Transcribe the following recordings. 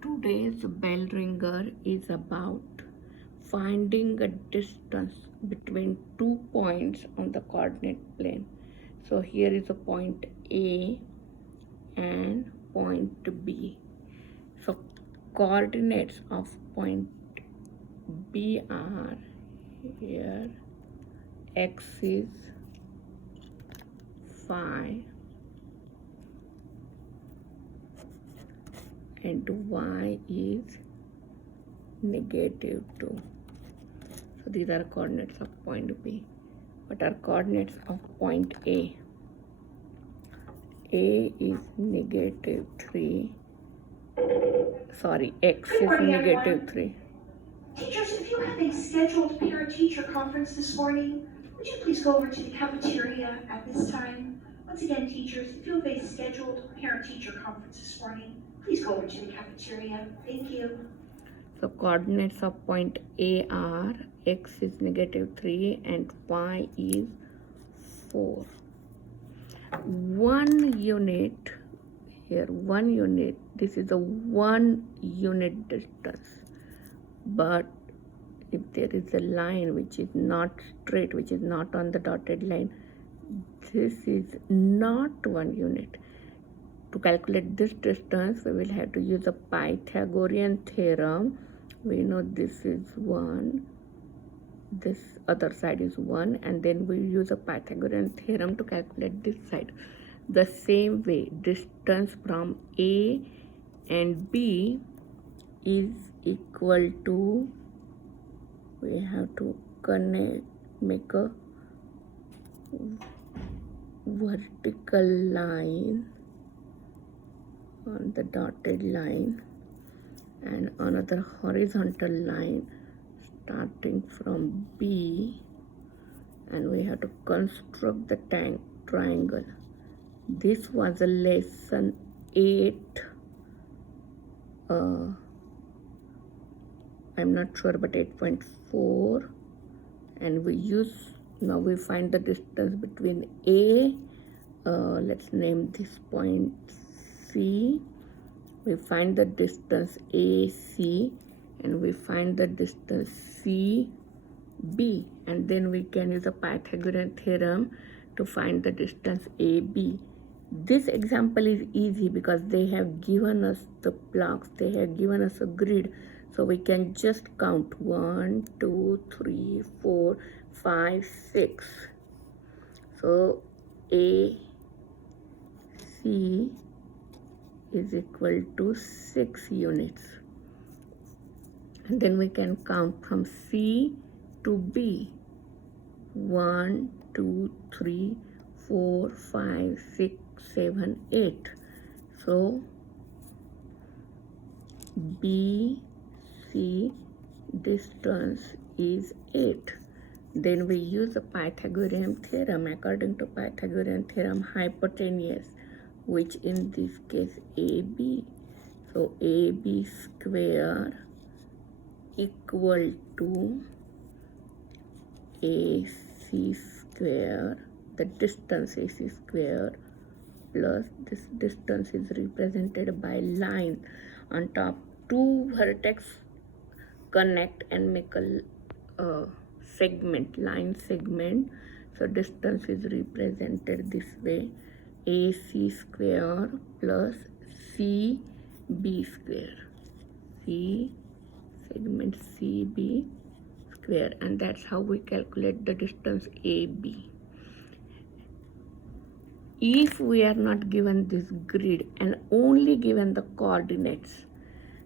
Today's bell ringer is about finding a distance between 2 points on the coordinate plane. So here is a point A and point B. So coordinates of point B are here, x is phi and y is -2. So these are coordinates of point B. What are coordinates of point A? A is -3. Sorry, x is -3. Teachers, if you have a scheduled parent-teacher conference this morning, would you please go over to the cafeteria at this time? Once again, teachers, if you have a scheduled parent-teacher conference this morning, please go over to the cafeteria. Thank you. So coordinates of point A are x is -3 and y is 4. 1 unit, here 1 unit, this is a 1 unit distance. But if there is a line which is not straight, which is not on the dotted line, this is not 1 unit. To calculate this distance, we will have to use a Pythagorean theorem. We know this is 1, this other side is 1, and then we use a Pythagorean theorem to calculate this side. The same way, distance from A and B is equal to, we have to make a vertical line on the dotted line and another horizontal line starting from B, and we have to construct the triangle. This was a lesson 8. I'm not sure, but 8.4, and now we find the distance between A, let's name this point C. We find the distance AC, and we find the distance CB, and then we can use a Pythagorean theorem to find the distance AB. This example is easy because they have given us the blocks, they have given us a grid, so we can just count 1, 2, 3, 4, 5, 6. So AC is equal to 6 units, and then we can count from C to B. 1, 2, 3, 4, 5, 6, 7, 8. So BC distance is 8. Then we use the Pythagorean theorem. According to Pythagorean theorem, hypotenuse, which in this case AB. So AB square equal to AC square, the distance AC square, plus this distance is represented by line on top. Two vertex connect and make a line segment. So distance is represented this way: AC square plus CB square. Segment CB square, and that's how we calculate the distance AB. If we are not given this grid and only given the coordinates,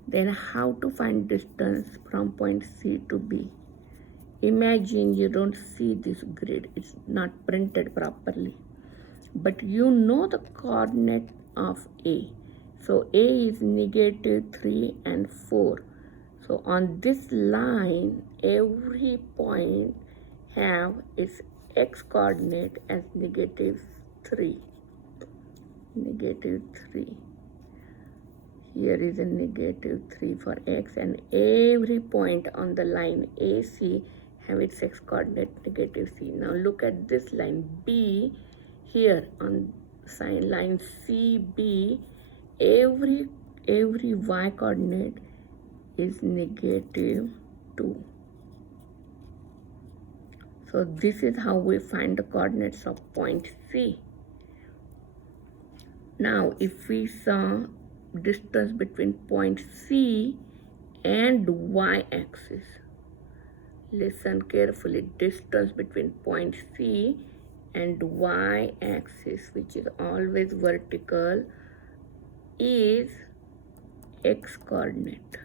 then how to find distance from point C to B? Imagine you don't see this grid, it's not printed properly, but you know the coordinate of A. So A is -3 and 4. So on this line, every point have its x coordinate as -3. -3. Here is a -3 for x, and every point on the line AC have its x coordinate -c. Now look at this line B. Here on line CB, every every y coordinate is negative 2. So this is how we find the coordinates of point C. Now if we saw distance between point C and y-axis, listen carefully, distance between point C and y-axis, which is always vertical, is x coordinate.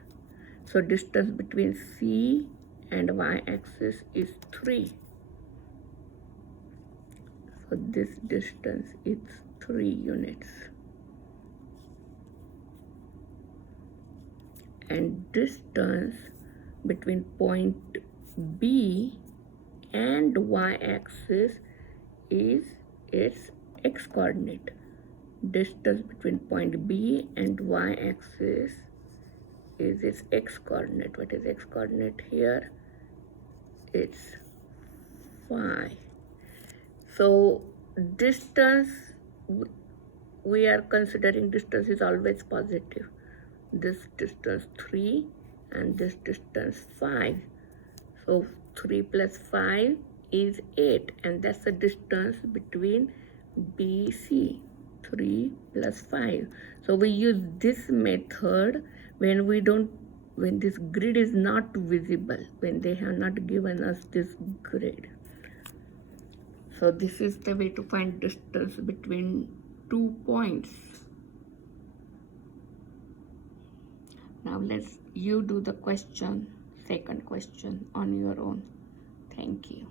So distance between C and y-axis is 3. So this distance is 3 units. And distance between point B and y-axis is its x coordinate. Distance between point B and y-axis is its x coordinate. What is x coordinate here? It's 5. So distance, we are considering distance is always positive. This distance 3 and this distance 5. So 3 plus 5 is 8, and that's the distance between BC, 3 plus 5. So we use this method when this grid is not visible, when they have not given us this grid. So this is the way to find distance between 2 points. Now you do the question, second question on your own. Thank you.